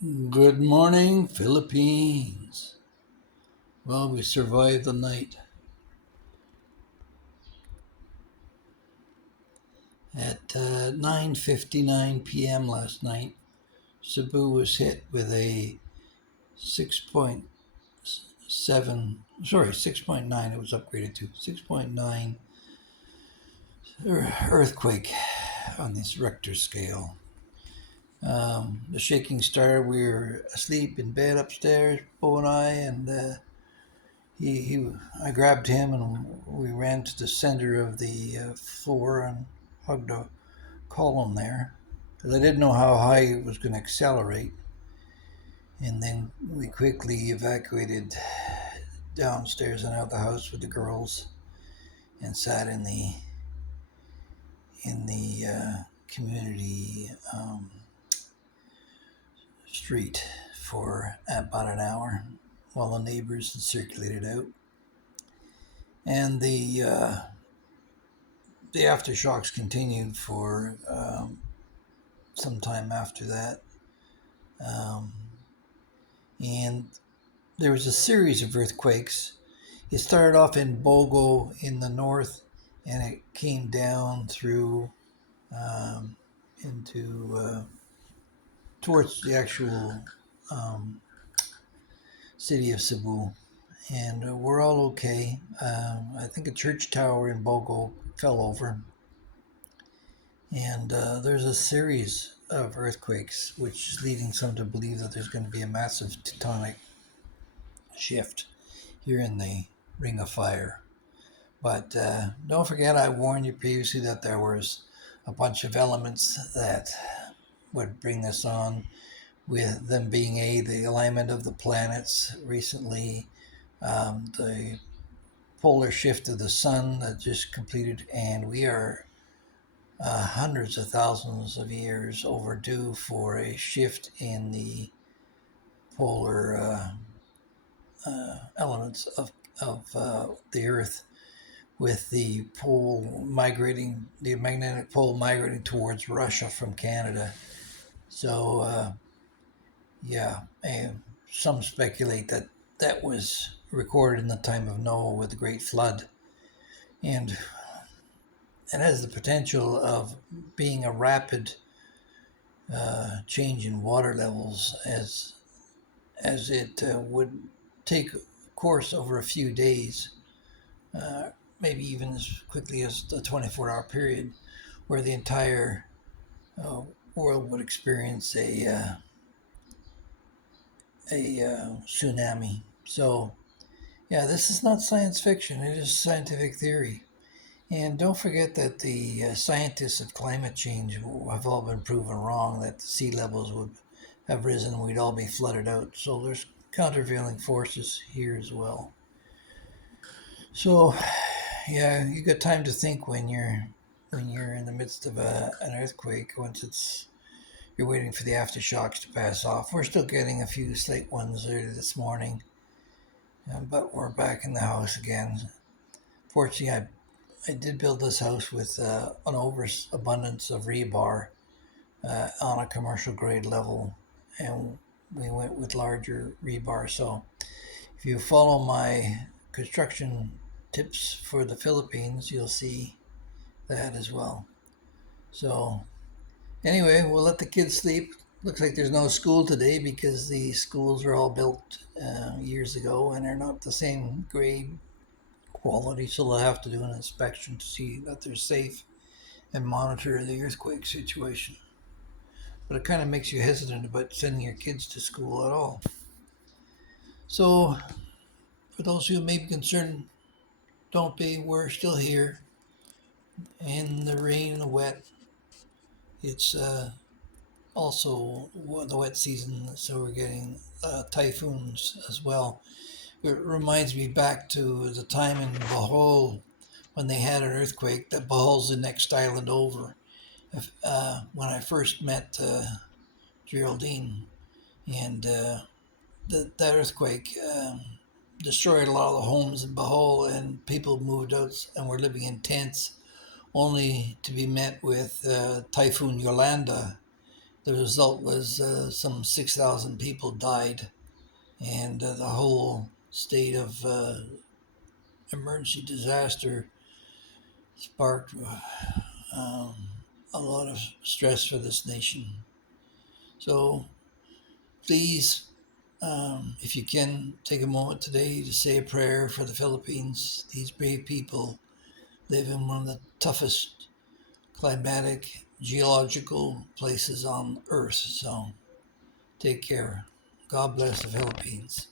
Good morning, Philippines. Well, we survived the night. At 9:59 p.m. last night, Cebu was hit with a 6.7, sorry, 6.9, it was upgraded to 6.9 earthquake on this Richter scale. The shaking started, we were asleep in bed upstairs, Bo and I grabbed him and we ran to the center of the floor and hugged a column there because I didn't know how high it was going to accelerate. And then we quickly evacuated downstairs and out of the house with the girls and sat in the community street for about an hour while the neighbors had circulated out. And the aftershocks continued for some time after that. Um, and there was a series of earthquakes. It started off in Bogo in the north, and it came down through um, into towards the actual um, city of Cebu. And we're all okay. I think a church tower in Bogo fell over. And there's a series of earthquakes, which is leading some to believe that there's going to be a massive tectonic shift here in the Ring of Fire. But don't forget, I warned you previously that there was a bunch of elements that would bring this on, with them being the alignment of the planets recently, the polar shift of the sun that just completed, and we are hundreds of thousands of years overdue for a shift in the polar elements of the Earth, with the the magnetic pole migrating towards Russia from Canada. So, yeah, some speculate that that was recorded in the time of Noah with the Great Flood, and it has the potential of being a rapid change in water levels as it would take course over a few days, uh, maybe even as quickly as the 24-hour period, where the entire uh, world would experience a tsunami. So, yeah, this is not science fiction; it is scientific theory. And don't forget that the scientists of climate change have all been proven wrong, that the sea levels would have risen, we'd all be flooded out. So there's countervailing forces here as well. So, yeah, you got time to think when you're in the midst of an earthquake. Once you're waiting for the aftershocks to pass off. We're still getting a few slight ones early this morning, but we're back in the house again. Fortunately, I did build this house with an overabundance of rebar on a commercial grade level, and we went with larger rebar. So if you follow my construction tips for the Philippines, you'll see that as well. So anyway, we'll let the kids sleep. Looks like there's no school today because the schools are all built years ago and they're not the same grade quality, so they'll have to do an inspection to see that they're safe and monitor the earthquake situation. But it kind of makes you hesitant about sending your kids to school at all. So, for those who may be concerned, don't be. We're still here in the rain and the wet. It's also the wet season, so we're getting typhoons as well. It reminds me back to the time in Bohol when they had an earthquake. That Bohol's the next island over. When I first met Geraldine, and that earthquake destroyed a lot of the homes in Bohol, and people moved out and were living in tents, only to be met with Typhoon Yolanda The result was some 6,000 people died, and the whole state of emergency disaster sparked um, a lot of stress for this nation. So please, if you can, take a moment today to say a prayer for the Philippines. These brave people live in one of the toughest climatic, geological places on Earth. So take care. God bless the Philippines.